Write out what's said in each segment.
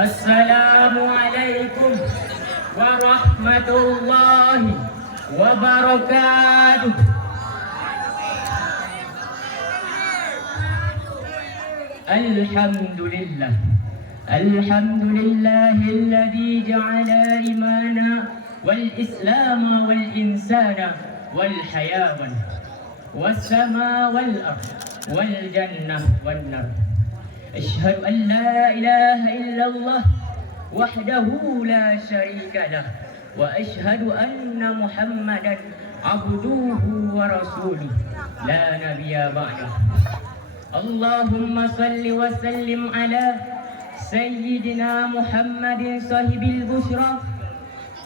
Assalamualaikum warahmatullahi wabarakatuh. Alhamdulillah. Alhamdulillahilladzi ja'ala imana wal islam wal insana wal hayawan was sama wal ard wal jannah wan nar. Asyhadu an la ilaha illallah wahdahu la syarika lah wa asyhadu anna Muhammadan abduhu wa rasuluh la nabiyya ba'dah. Allahumma salli wa sallim ala sayyidina Muhammadin sahibil busyra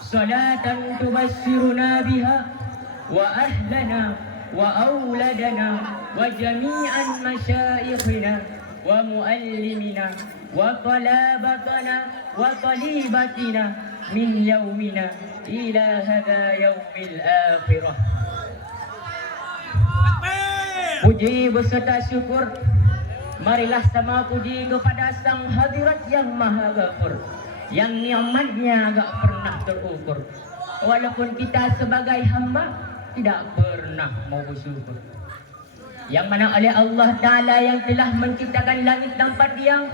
salatan tubassiruna biha wa ahlana wa auladana wa jami'an masyaikhina wa muallimina wa talabatana wa talibatina min yaumina ila hadha yaumil akhirah. Puji beserta syukur marilah sama puji kepada Sang Hadirat yang Maha Ghafur, yang nikmatnya gak pernah terukur. Walaupun kita sebagai hamba tidak pernah mau bersyukur, yang mana oleh Allah Ta'ala yang telah menciptakan langit tanpa tiang,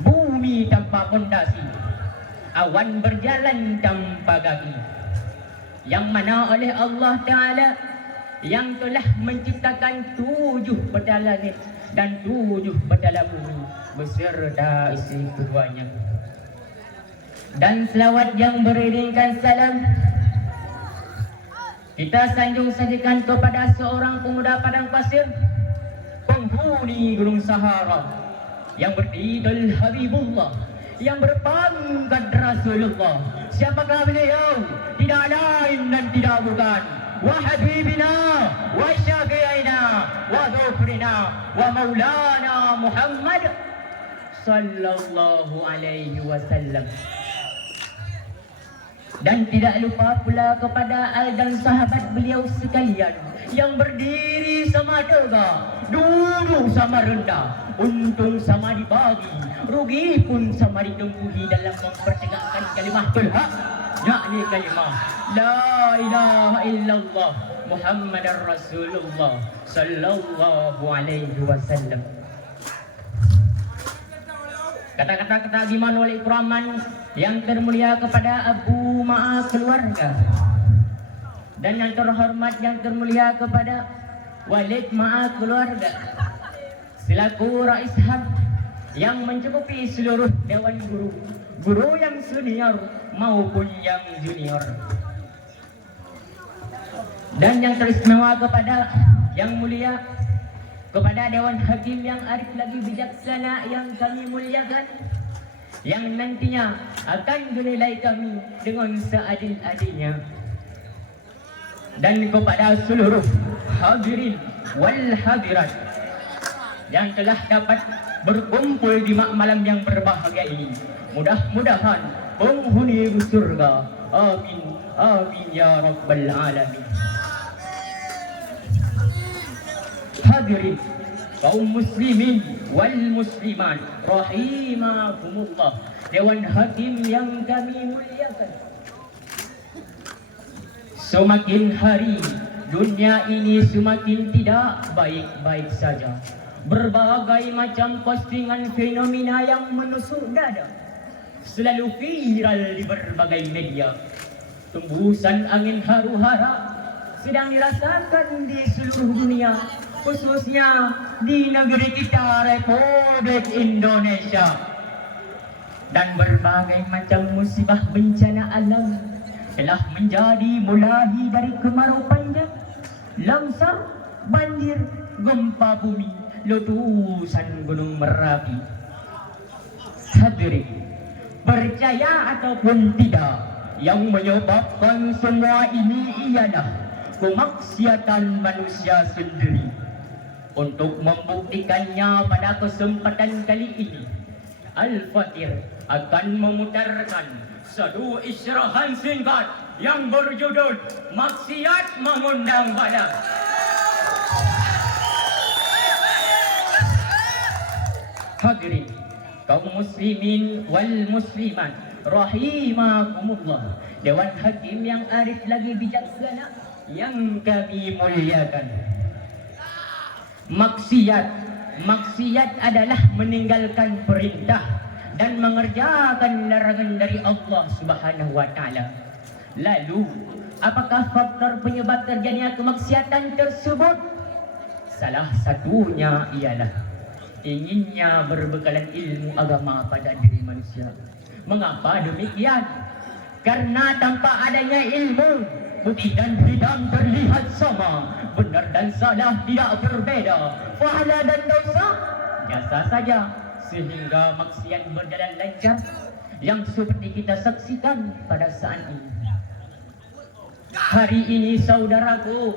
bumi tanpa pondasi, awan berjalan tanpa kaki, yang mana oleh Allah Ta'ala yang telah menciptakan 7 pedal langit dan 7 pedal bumi beserta isi keduanya. Dan selawat yang beriringkan salam kita sanjung sajikan kepada seorang pemuda padang pasir, penghuni Gunung Sahara, yang beridol Habibullah, yang berpangkat Rasulullah. Siapakah beliau? Tidak lain dan tidak bukan wa habibina wa syafi'ina wa dhufrina wa maulana Muhammad sallallahu alaihi wasallam. Dan tidak lupa pula kepada al dan sahabat beliau sekalian yang berdiri sama tegak, duduk sama rendah, untung sama dibagi, rugi pun sama ditempuhi dalam mempertegakkan kalimah hak, yakni kalimah la ilaha illallah Muhammadar Rasulullah sallallahu alaihi wasallam. Kata-kata Giman wal Ikraman yang termulia kepada Abu Ma'a keluarga, dan yang terhormat yang termulia kepada Walid Ma'a keluarga selaku Rais Ham yang mencukupi seluruh dewan guru, guru yang senior maupun yang junior, dan yang teristimewa kepada yang mulia kepada Dewan Hakim yang arif lagi bijaksana yang kami muliakan, yang nantinya akan menilai kami dengan seadil-adilnya, dan kepada seluruh hadirin wal hadirat yang telah dapat berkumpul di malam yang berbahagia ini. Mudah-mudahan penghuni surga. Amin, amin ya rabbal alamin. Hadirin kaum muslimin wal muslimat rahimakumullah, Dewan Hakim yang kami muliakan. Semakin hari dunia ini semakin tidak baik-baik saja. Berbagai macam postingan fenomena yang menusuk dada selalu viral di berbagai media. Tembusan angin haru-hara sedang dirasakan di seluruh dunia, khususnya di negeri kita Republik Indonesia. Dan berbagai macam musibah bencana alam telah menjadi mulai dari kemarau panjang, longsor, banjir, gempa bumi, letusan gunung Merapi. Hadirin, percaya ataupun tidak, yang menyebabkan semua ini ialah kemaksiatan manusia sendiri. Untuk membuktikannya pada kesempatan kali ini, Al-Fatir akan memutarkan satu isyrahan singkat yang berjudul Maksiat Mengundang Bala. Hadirin, kaum muslimin wal muslimat rahimakumullah, Dewan Hakim yang arif lagi bijaksana yang kami muliakan. Maksiat adalah meninggalkan perintah dan mengerjakan larangan dari Allah Subhanahu wa taala. Lalu, apakah faktor penyebab terjadinya kemaksiatan tersebut? Salah satunya ialah inginnya berbekalan ilmu agama pada diri manusia. Mengapa demikian? Karena tanpa adanya ilmu, putih dan hitam terlihat sama, benar dan salah tidak berbeda, pahala dan dosa biasa saja, sehingga maksiat berjalan lancar yang seperti kita saksikan pada saat ini. Hari ini saudaraku,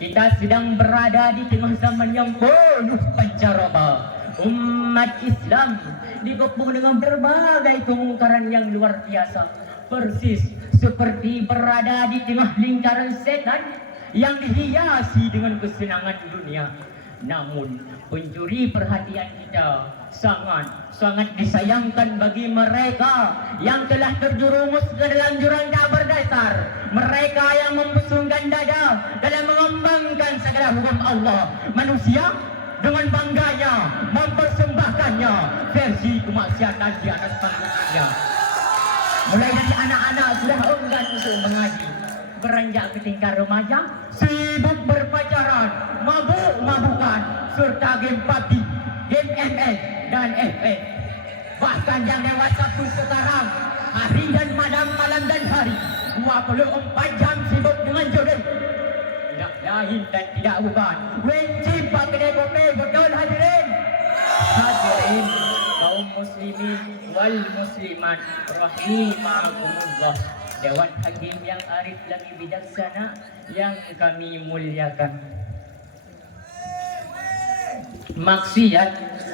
kita sedang berada di tengah zaman yang penuh pancaroba. Umat Islam dikepung dengan berbagai kemungkaran yang luar biasa, persis seperti berada di tengah lingkaran setan yang dihiasi dengan kesenangan dunia. Namun pencuri perhatian kita sangat disayangkan bagi mereka yang telah terjerumus ke dalam jurang tak berdasar, mereka yang membusungkan dada dalam mengembangkan segala hukum Allah. Manusia dengan bangganya mempersembahkannya versi kemaksiatan di atas panggung dunia. Mulai dari anak-anak sudah enggan untuk mengaji, beranjak ke tingkat remaja, sibuk berpacaran, mabuk-mabukan, serta game PUBG, game ML dan FF. Bahkan yang dewasa pun sekarang hari dan malam dan hari 24 jam sibuk dengan jodoh. Tidak lain dan tidak bukan Wencim Pak Kedai Kopi. Betul hadirin? Hadirin kaum muslimin wal muslimat rahimakumullah, Dewan Hakim yang arif lagi bijaksana yang kami muliakan.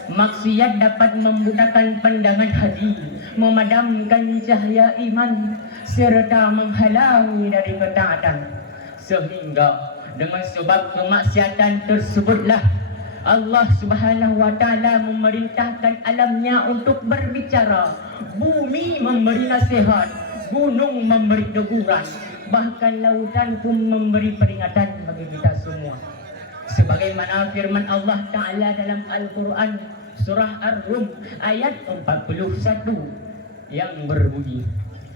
Maksiat dapat membutakan pandangan hati, memadamkan cahaya iman, serta menghalangi dari ketaatan. Sehingga dengan sebab kemaksiatan tersebutlah Allah Subhanahu wa taala memerintahkan alamnya untuk berbicara. Bumi memberi nasihat, gunung memberi teguran, bahkan lautan pun memberi peringatan bagi kita semua. Sebagaimana firman Allah Ta'ala dalam Al-Quran surah Ar-Rum ayat 41 yang berbunyi,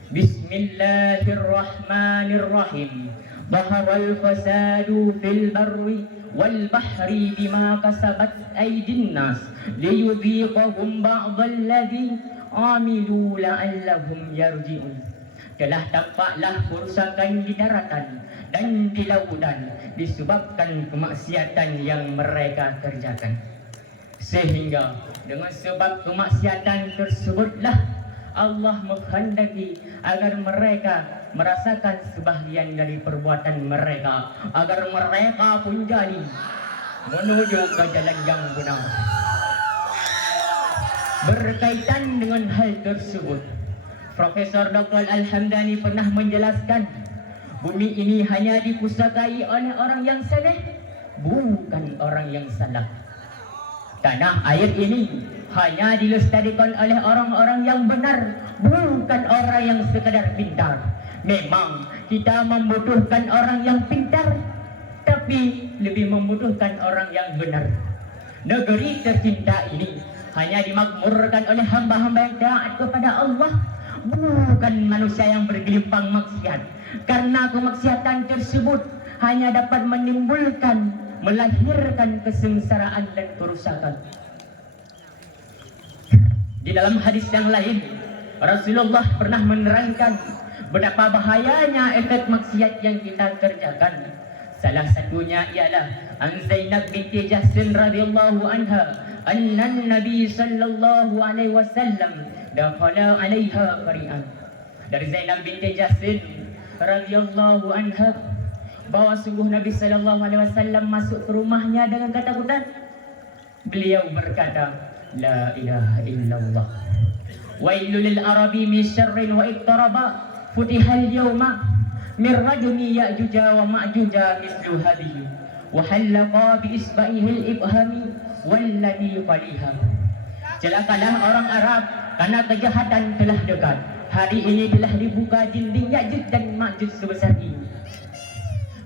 Bismillahirrahmanirrahim. Dhaharal fasadu fil barri wal bahri bima kasabat aydin nas liyudhiqahum ba'dalladhi amilu la'allahum yarji'un. Telah tampaklah kerusakan di daratan dan di lautan disebabkan kemaksiatan yang mereka kerjakan. Sehingga dengan sebab kemaksiatan tersebutlah Allah menghendaki agar mereka merasakan sebahagian dari perbuatan mereka, agar mereka pun jadi menuju ke jalan yang benar. Berkaitan dengan hal tersebut, Profesor Dr. Al-Hamdani pernah menjelaskan, bumi ini hanya dipusakai oleh orang yang saleh, bukan orang yang salah. Tanah air ini hanya dilestarikan oleh orang-orang yang benar, bukan orang yang sekadar pintar. Memang kita membutuhkan orang yang pintar, tapi lebih membutuhkan orang yang benar. Negeri tercinta ini hanya dimakmurkan oleh hamba-hamba yang taat kepada Allah, bukan manusia yang bergelimpang maksiat. Karena kemaksiatan tersebut hanya dapat melahirkan kesengsaraan dan kerusakan. Di dalam hadis yang lain, Rasulullah pernah menerangkan betapa bahayanya efek maksiat yang kita kerjakan. Salah satunya ialah an Zainab binti Jahsin radhiyallahu anha anna Nabi sallallahu alaihi wasallam dakhala 'alaiha qari'an. Dari Zainab binti Jahsin radhiyallahu anha bahwa sungguh Nabi sallallahu alaihi wasallam masuk ke rumahnya dengan ketakutan. Beliau berkata, la ilaha illallah, wailul lil arabi min syarrin wa iqtaraba futihal yawma min rajumi ya'juja wa ma'juja mislu hadhihi wa halaqa bi isba'ihi al-ibhami walladhi qaliha. Celakalah orang Arab karena kejahatan telah dekat. Hari ini telah dibuka dinding Ya'juj dan Ma'juj sebesar ini.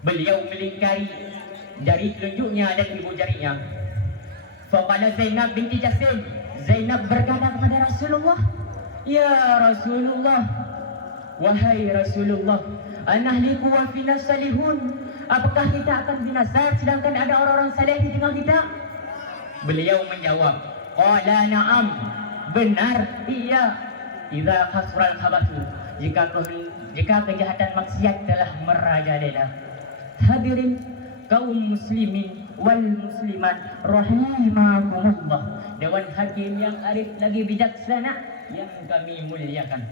Beliau melingkari jari telunjuknya dan ibu jarinya. Faqala Zainab binti Jasin, Zainab berkata kepada Rasulullah, "Ya Rasulullah, wahai Rasulullah, anahliku wa fina salihun." Apakah kita akan binasa sedangkan ada orang-orang saleh di tengah kita? Beliau menjawab, "Qala na'am." Benar, iya. Idza khasral khabathu, jika kejahatan maksiat telah merajalela. Hadirin kaum muslimin wal muslimat rahimakumullah, dewan hakim yang arif lagi bijaksana yang kami muliakan.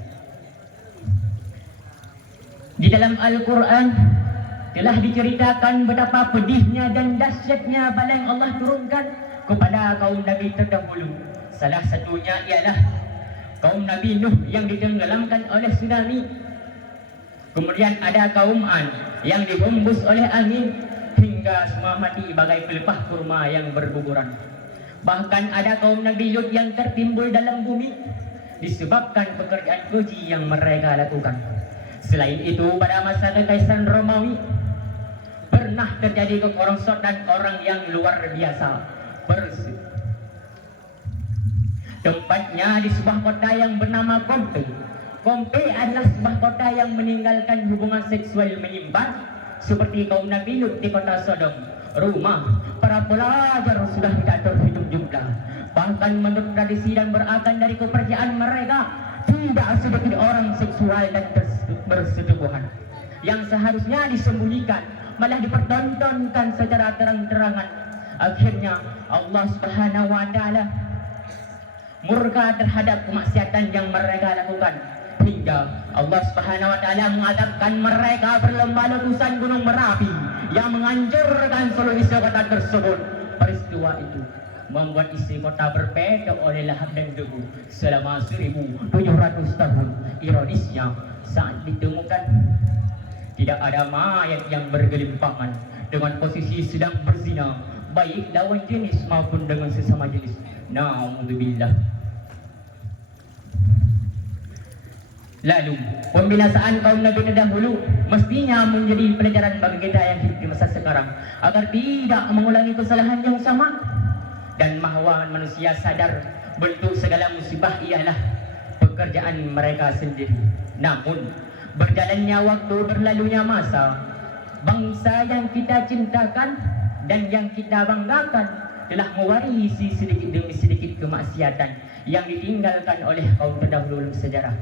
Di dalam Al-Quran telah diceritakan betapa pedihnya dan dahsyatnya bala yang Allah turunkan kepada kaum Nabi terdahulu. Salah satunya ialah kaum Nabi Nuh yang ditenggelamkan oleh tsunami. Kemudian ada kaum An yang dihembus oleh angin hingga semua mati bagai pelepah kurma yang berguguran. Bahkan ada kaum Nabi Lut yang tertimbul dalam bumi disebabkan pekerjaan keji yang mereka lakukan. Selain itu, pada masa Kekaisaran Romawi pernah terjadi kerosotan orang yang luar biasa. Tempatnya di sebuah kota yang bernama Pompeii. Pompeii adalah sebuah kota yang meninggalkan hubungan seksual menyimpang seperti kaum Nabi Lut di kota Sodom. Rumah para pelajar sudah tidak terhitung jumlah. Bahkan menurut tradisi dan berakar dari kepercayaan mereka, tidak sedikit orang seksual dan bersetubuhan yang seharusnya disembunyikan malah dipertontonkan secara terang-terangan. Akhirnya Allah Subhanahu wa taala murka terhadap kemaksiatan yang mereka lakukan hingga Allah Subhanahu wa taala mengadabkan mereka berlomba letusan gunung Merapi yang menghancurkan seluruh isi kota tersebut. Peristiwa itu membuat isi kota berpedok oleh lahap dan debu selama 1700 tahun. Ironisnya, saat ditemukan tidak ada mayat yang bergelimpangan dengan posisi sedang berzina, baik lawan jenis maupun dengan sesama jenis. Na'udzubillah. Lalu, pembinasaan kaum Nabi terdahulu mestinya menjadi pelajaran bagi kita yang hidup di masa sekarang agar tidak mengulangi kesalahan yang sama, dan bahawa manusia sadar bentuk segala musibah ialah pekerjaan mereka sendiri. Namun, berjalannya waktu, berlalunya masa, bangsa yang kita cintakan dan yang kita banggakan telah mewarisi sedikit demi sedikit kemaksiatan yang ditinggalkan oleh kaum terdahulu dalam sejarah.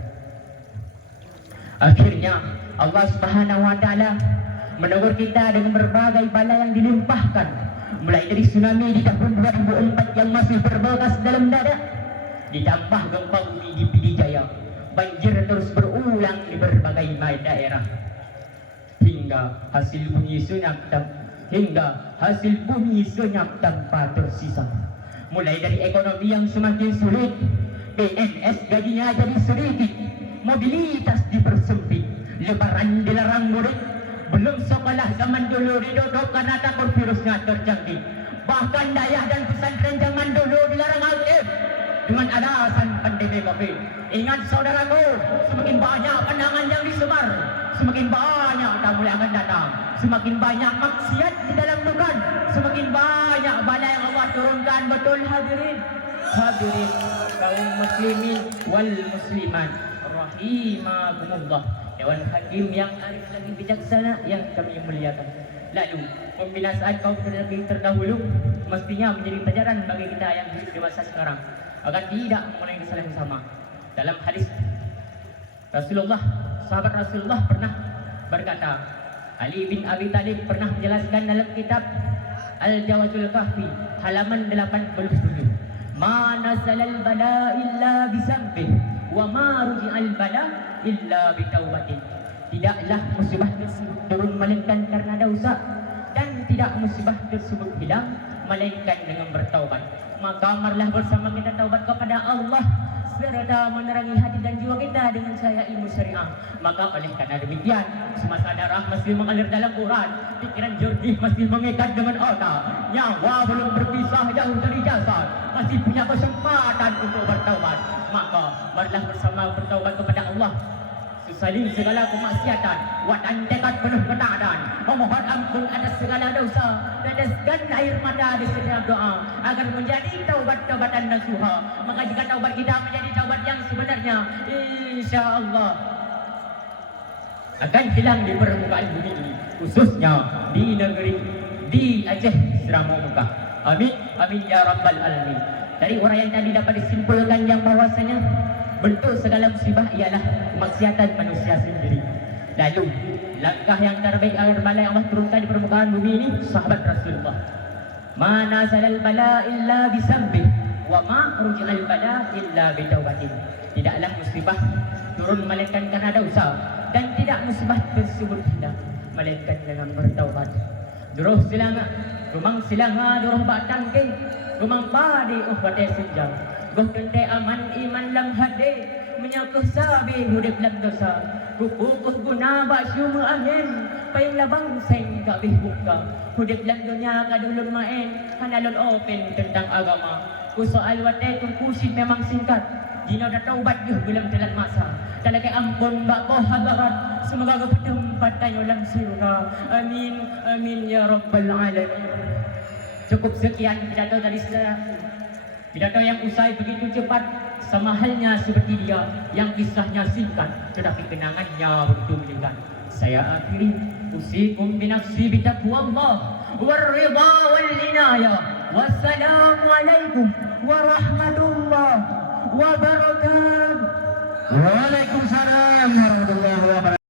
Akhirnya Allah Subhanahu wa taala menegur kita dengan berbagai bala yang dilimpahkan, mulai dari tsunami di tahun 2004 yang masih berbekas dalam dada, ditambah gempa bumi di Pidijaya, banjir terus berulang di berbagai daerah, hingga hasil bumi senyap tanpa tersisa. Mulai dari ekonomi yang semakin sulit, PNS gajinya jadi sedikit, mobilitas dipersempit, lebaran dilarang murid, belum sekolah zaman dulu ditutup karena takut virusnya terjangkit. Bahkan dayak dan pesantren zaman dulu dilarang aktif dengan alasan pandemi Covid. Ingat saudaraku, semakin banyak pandangan yang disebar, semakin banyak tamu yang akan datang, semakin banyak maksiat di dalam Tuhan, semakin banyak bala yang Allah turunkan. Betul hadirin, hadirin kaum muslimin wal muslimat rahimakumullah, dewan hakim yang arif lagi bijaksana yang kami muliakan. Lalu, pembinasaan kaum Nabi terdahulu mestinya menjadi pelajaran bagi kita yang hidup di masa sekarang agar tidak mengulangi kesalahan yang sama. Dalam hadis Rasulullah, sahabat Rasulullah pernah berkata, Ali bin Abi Thalib pernah menjelaskan dalam kitab Al-Jawazul Kahfi halaman 87, "Ma nazalal bala illa bizambih wa ma ruji'al bala illa bitaubatin." Tidaklah musibah tersebut turun melainkan karena dosa, dan tidak musibah tersebut hilang melainkan dengan bertaubat. Maka marilah bersama kita taubat kepada Allah serta menerangi hati dan jiwa kita dengan cahaya ilmu syariah. Maka oleh karena demikian, semasa darah masih mengalir dalam urat, pikiran jernih masih mengikat dengan otak, nyawa belum berpisah jauh dari jasad, masih punya kesempatan untuk bertaubat, maka marilah bersama bertaubat kepada Allah, sesali segala kemaksiatan, dan tekad penuh ketaatan, memohon ampun atas segala dosa, teteskan air mata di setiap doa agar menjadi taubat-taubatan nasuha. Maka jika taubat kita menjadi taubat yang sebenarnya, insya-Allah akan hilang di permukaan bumi ini, khususnya di negeri di Aceh Seramo Mekah. Amin, amin ya rabbal alamin. Dari uraian tadi dapat disimpulkan yang bahwasanya bentuk segala musibah ialah kemaksiatan manusia sendiri. Lalu langkah yang terbaik agar bala yang Allah turunkan di permukaan bumi ini, sahabat Rasulullah, ma nazalal bala illa bisambih wa ma rujal bala illa bitaubatin. Tidaklah musibah turun melainkan karena dosa, dan tidak musibah tersebut hilang melainkan dengan bertaubat. Duruh silanga, rumang silanga, duruh batang ke, rumang padi uhwate senja. Goh kente aman iman lam hade, menyakuh sabi hudip lam dosa. Kukukuh guna basyu angin, payung labang seng kabih buka. Hudip lam dunia kadulun main, hanalon open tentang agama. Kusoal wate kung kusid memang singkat, dino na taubat yuh bilang telat masa. Talaga ampun bako hadarat, semoga ketempat tayo lang surga. Amin, amin ya rabbal alamin. Cukup sekian pidato dari saya. Pidato yang usai begitu cepat, sama halnya seperti dia yang kisahnya singkat, tetapi kenangannya begitu menyengat. Saya akhiri, usikum binafsi bitaqwallah warridha wal inayah. Wassalamualaikum warahmatullahi wabarakatuh. Waalaikumsalam warahmatullahi wabarakatuh.